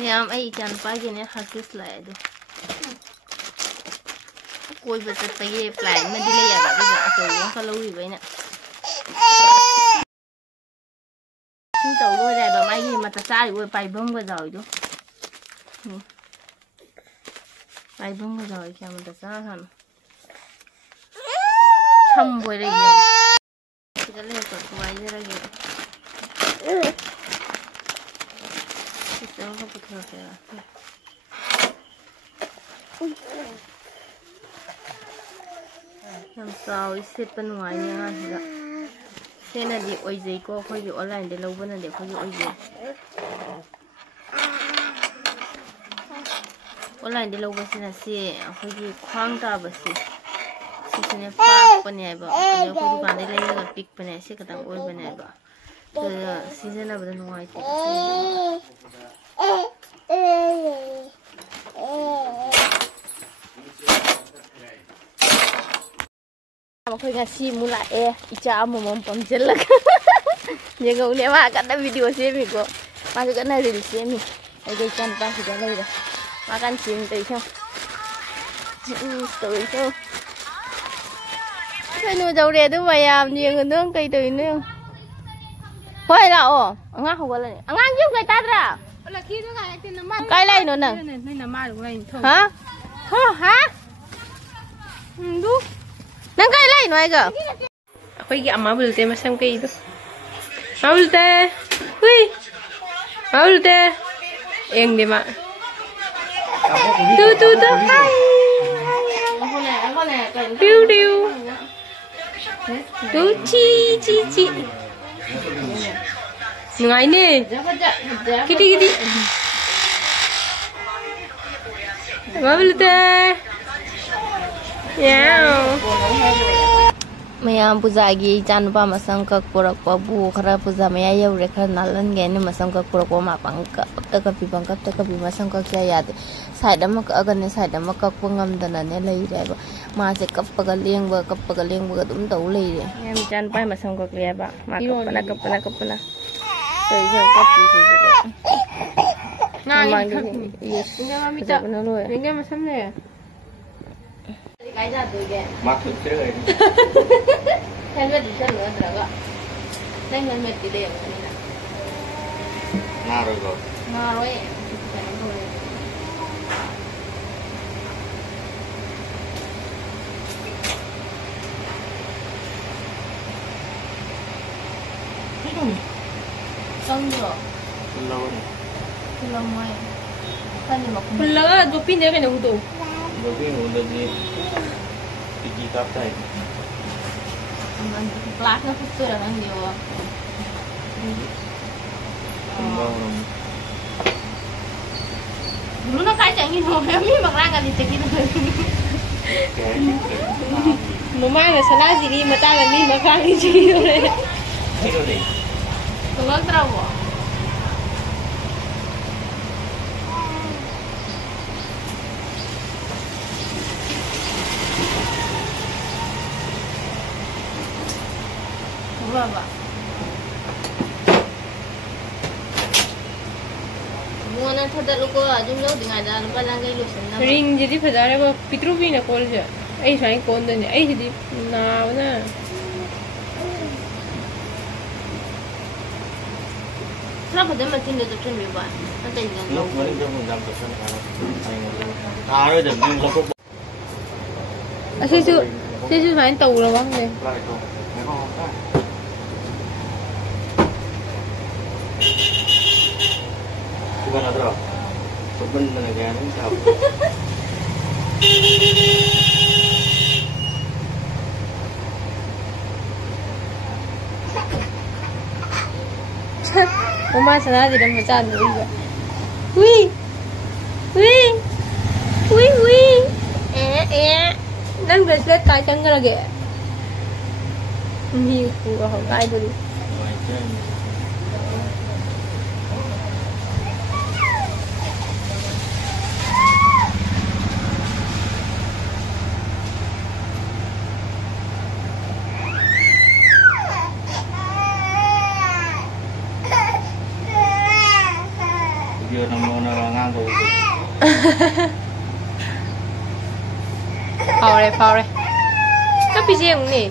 Yam ay ikan pagi ni hakis lah itu. Koi betul pagi plan mendilai ya bapak juga tu kalau ibu ini. Ini tahu lu dah bapak ini mata cari gue pai bom gue jauh itu. Pai bom gue jauh ikan mata cari kan. Cam boleh lagi. Kita lihat tu aja lagi. Kita akan putar saya. Yang tahu isi penuhnya ada. Saya nanti ojek ko, kau juga online deh, lalu nanti kau juga ojek. Online deh lalu bersih nasi, kau juga kuang tak bersih. Sini pak punya ibu, kalau kau juga ada lagi kalau pik punya sih ketang oi punya ibu. So season apa tu nuai tu. Aku ngasih mulai ica mau pemjelak. Jangan uliah makan dah video sini kok. Masukkan dari sini. Ada ikan pas sudah lagi dah. Makan sini tu ikan. Tu ikan. Cái nuôi trâu rè tôi mày nhiều người nướng cây từ nữa. Thôi là ồ, ngang không có lên. Ngang giúp người ta ra. Cây này nữa nè. Hả? Hả? Đúng. Nang cây này nữa cơ. Aku gak mau beli teh macam kayak itu. Mau beli teh. Wih. Mau beli teh. Yang dia mak. Tu. Hai. Diu diu. Tu ci. Ngai ni. Kiti. Mau beli teh. Ya. Mayam puja lagi jangan lupa masang ke kurak babu karena puja maya ya mereka nalan gini masang ke kurak babu pangkap tapi masang ke kaya ya saya dah mak agan saya dah mak pengam dananya lagi deh masih kepegaling betul tahu lagi deh ya jangan lupa masang ke kaya pak mak kepala jadi jangan kopi juga nah yes enggak masam deh cái ra từ kìa mặc thực chứ rồi helmet đi chân nữa được ạ đây helmet thì đều này nè nga rồi xong rồi lâu mai kan ni mak pula dua pin dia kena utuh dua pin udah di biji kaptai kelas nak putus dengan dia dulu nak kacang ini kami makan kan di cekit mama nak salah diri mata kami makan di cekit kalau terlalu Saba. Bunga nak thada luko jumlah dengan dalam balangai lu senang. Ring jadi pada apa pitru pun nak call je. Saya call tu ni. Jadi na. Kenapa dia macam tu tu ni buat? Nanti jangan. Lu mari jom jam tu kan. Ada jam ni lapuk. Saya main tahu lah bang ni. Bukan ada, sebenarnya kan tahu. Mama sana tidak macam tu juga. Wih. Dan bracelet kacang lagi. Ini aku kayak dulu. giờ nó ngang rồi phao đây các bị gì không nè